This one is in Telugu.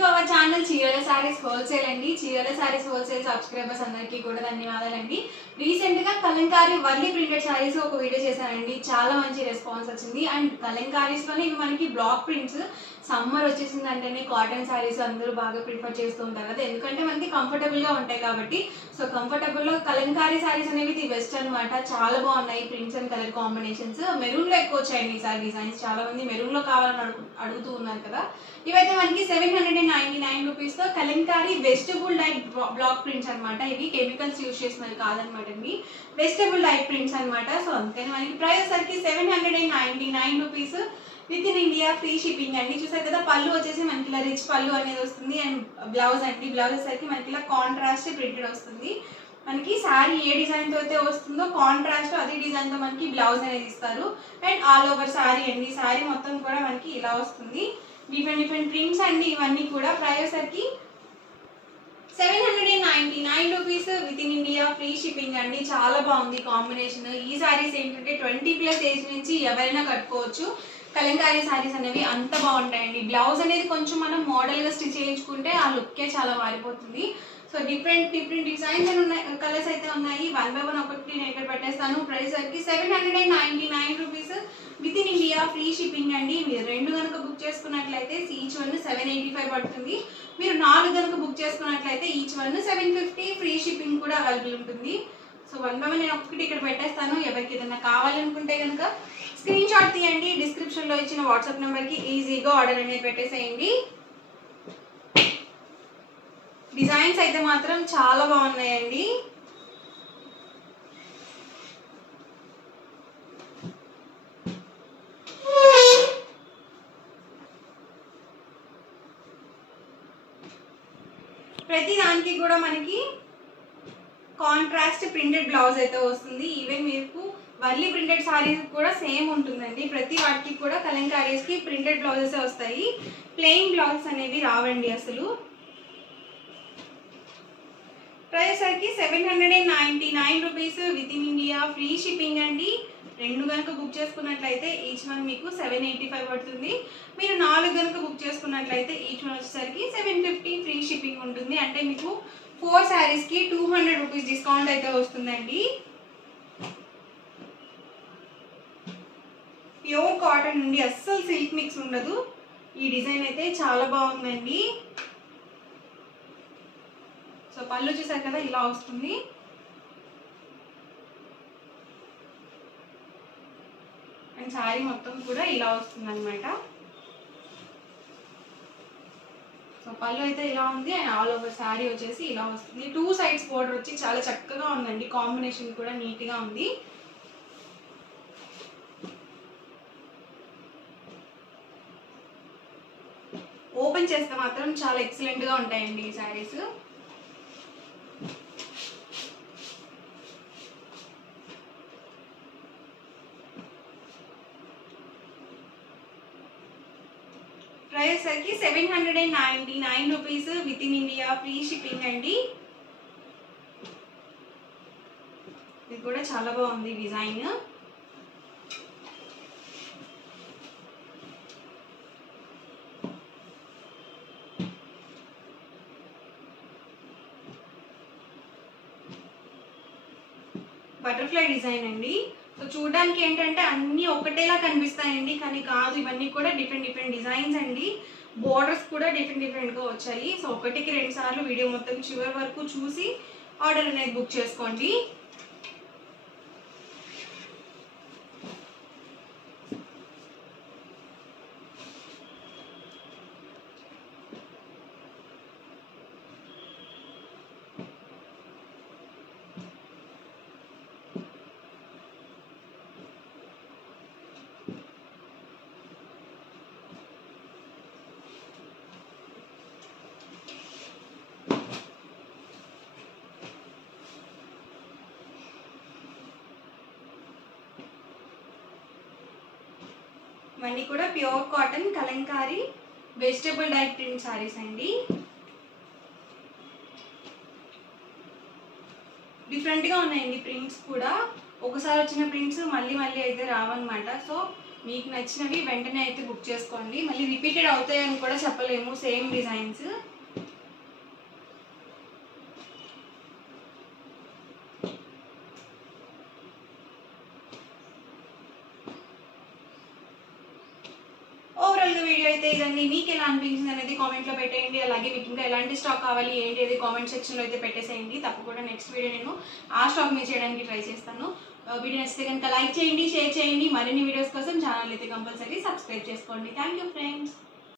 టు అవర్ ఛానల్ చీరల సారీస్ హోల్సేల్ అండి. చీరల సారీస్ హోల్సేల్ సబ్స్క్రైబర్స్ అందరికీ కూడా ధన్యవాదాలండి. రీసెంట్ గా కలంకారీ వర్లీ ప్రింటెడ్ సారీస్ ఒక వీడియో చేశానండి. చాలా మంచి రెస్పాన్స్ వచ్చింది. అండ్ కలంకారీస్ లోనే ఇవి మనకి బ్లాక్ ప్రింట్స్. సమ్మర్ వచ్చేసింది అంటేనే కాటన్ సారీస్ అందరూ బాగా ప్రిఫర్ చేస్తూ ఉంటారు కదా, ఎందుకంటే మనకి కంఫర్టబుల్ గా ఉంటాయి కాబట్టి. సో కంఫర్టబుల్ లో కలంకారీ సారీస్ అనేవి ది బెస్ట్ అనమాట. చాలా బాగున్నాయి prints and colour combinations. Maroon లో ఎక్కువ వచ్చాయండి ఈసారి డిజైన్స్. చాలా మంది మెరూన్ లో కావాలని అడుగుతూ ఉన్నారు కదా. ఇవైతే మనకి 799 రూపీస్ తో Kalamkari vegetable diet block prints అనమాట. ఇవి కెమికల్స్ యూజ్ చేసినవి కాదనమాట అండి, వెజిటబుల్ డైట్ ప్రింట్స్ అనమాట. సో అందుకని మనకి ప్రైస్ వచ్చేసరికి 799 rupees with in India, free shipping అండి. చూసారు కదా, పళ్ళు వచ్చేసి మనకి ఇలా రిచ్ పళ్ళు అనేది వస్తుంది. అండ్ బ్లౌజ్ అండి, బ్లౌజ్ వచ్చేసరికి మనకి ఇలా కాంట్రాస్ట్ ప్రింటెడ్ వస్తుంది. మనకి శారీ ఏ డిజైన్ తో అయితే వస్తుందో కాంట్రాస్ట్ అదే డిజైన్ తో మనకి బ్లౌజ్ అనేది ఇస్తారు. అండ్ ఆల్ ఓవర్ శారీ అండి, శారీ మొత్తం కూడా మనకి ఇలా వస్తుంది. డిఫరెంట్ ప్రింట్స్ అండి ఇవన్నీ కూడా. ప్రైస్ వచ్చేసరికి 799 rupees with in India, free shipping అండి. చాలా బాగుంది కాంబినేషన్. ఈ సారీస్ ఏంటంటే 20+ ఏజ్ నుంచి ఎవరైనా కట్టుకోవచ్చు. కలంకారీ సారీస్ అనేవి అంత బాగుంటాయండి. బ్లౌజ్ అనేది కొంచెం మనం మోడల్ గా స్టిచ్ చేయించుకుంటే ఆ లుక్కే చాలా మారిపోతుంది. సో డిఫరెంట్ డిజైన్స్ ఉన్నాయి, కలర్స్ అయితే ఉన్నాయి. 1 by 1 ఒకటి నేను ఇక్కడ పెట్టేస్తాను. ప్రైస్ వచ్చి 799 rupees with in India, free shipping అండి. మీరు 2 కనుక బుక్ చేసుకున్నట్లయితే ఈచ్ వన్ 785 పడుతుంది. మీరు 4 కనుక బుక్ చేసుకున్నట్లయితే ఈచ్ వన్ 750. ఫ్రీ షిప్పింగ్ కూడా అవైలబుల్ ఉంటుంది. సో 1 by 1 నేను ఒకటి ఇక్కడ పెట్టేస్తాను. ఎవరికి ఏదైనా కావాలనుకుంటే కనుక స్క్రీన్ షాట్ తీయండి. డిస్క్రిప్షన్ లో ఇచ్చిన వాట్సాప్ నెంబర్ కి ఈజీగా ఆర్డర్ అనేది పెట్టేసేయండి. డిజైన్స్ అయితే మాత్రం చాలా బాగున్నాయండి. ప్రతి దానికి కూడా మనకి కాంట్రాస్ట్ ప్రింటెడ్ బ్లౌజ్ అయితే వస్తుంది. ఈవెన్ మీకు వర్లీ ప్రింటెడ్ సారీస్ కూడా సేమ్ ఉంటుందండి. ప్రతి వాటికి కూడా కలంకారీస్ కి ప్రింటెడ్ బ్లౌజెస్ వస్తాయి. ప్లెయిన్ బ్లౌజెస్ అనేవి రావండి అసలు. ప్రైస్ వచ్చి 799 rupees with in India, free shipping అండి. 2 కనుక బుక్ చేసుకున్నట్లయితే ఈచ్ వన్ మీకు 785 పడుతుంది. మీరు 4 కనుక బుక్ చేసుకున్నట్లయితే ఈచ్ వన్ వచ్చేసరికి 750. ఫ్రీ షిప్పింగ్ ఉంటుంది. అంటే మీకు 4 శారీస్ కి 200 రూపీస్ డిస్కౌంట్ అయితే వస్తుందండి. ప్యూర్ కాటన్ నుండి అస్సలు సిల్క్ మిక్స్ ఉండదు. ఈ డిజైన్ అయితే చాలా బాగుందండి. సో పళ్ళు చూసారు కదా, ఇలా వస్తుంది. అండ్ శారీ మొత్తం కూడా ఇలా వస్తుంది అనమాట. సో పళ్ళు అయితే ఇలా ఉంది. అండ్ ఆల్ ఓవర్ శారీ వచ్చేసి ఇలా వస్తుంది. 2 సైడ్స్ బోర్డర్ వచ్చి చాలా చక్కగా ఉందండి. కాంబినేషన్ కూడా నీట్ గా ఉంది. ఓపెన్ చేస్తే మాత్రం చాలా ఎక్సలెంట్ గా ఉంటాయండి ఈ శారీస్. ప్రైస్ వచ్చి 799 rupees with in India, free shipping అండి. ఇది కూడా చాలా బాగుంది డిజైన్. బటర్ఫ్లై డిజైన్ అండి. సో చూడడానికి ఏంటంటే అన్ని ఒకటేలా కనిపిస్తాయండి, కానీ కాదు. ఇవన్నీ కూడా డిఫరెంట్ డిజైన్స్ అండి. బోర్డర్స్ కూడా డిఫరెంట్ గా వచ్చాయి. సో 1కి 2 సార్లు వీడియో మొత్తం చివరి వరకు చూసి ఆర్డర్ అనేది బుక్ చేసుకోండి. ఇవన్నీ కూడా pure cotton Kalamkari vegetable diet print saris అండి. డిఫరెంట్ గా ఉన్నాయండి ప్రింట్స్ కూడా. ఒకసారి వచ్చిన ప్రింట్స్ మళ్ళీ అయితే రావన్నమాట. సో మీకు నచ్చినవి వెంటనే అయితే బుక్ చేసుకోండి. మళ్ళీ రిపీటెడ్ అవుతాయని కూడా చెప్పలేము, సేమ్ డిజైన్స్. ఓవరాల్గా వీడియో అయితే ఇదండి. మీకు ఎలా అనిపించింది అనేది కామెంట్లో పెట్టేయండి. అలాగే మీకు ఇంకా ఎలాంటి స్టాక్ కావాలి ఏంటి అది కామెంట్ సెక్షన్లో అయితే పెట్టేసేయండి. తప్పకుండా నెక్స్ట్ వీడియో నేను ఆ స్టాక్ మీద చేయడానికి ట్రై చేస్తాను. వీడియో నచ్చితే కనుక లైక్ చేయండి, షేర్ చేయండి. మరిన్ని వీడియోస్ కోసం ఛానల్ అయితే కంపల్సరీ సబ్స్క్రైబ్ చేసుకోండి. Thank you friends.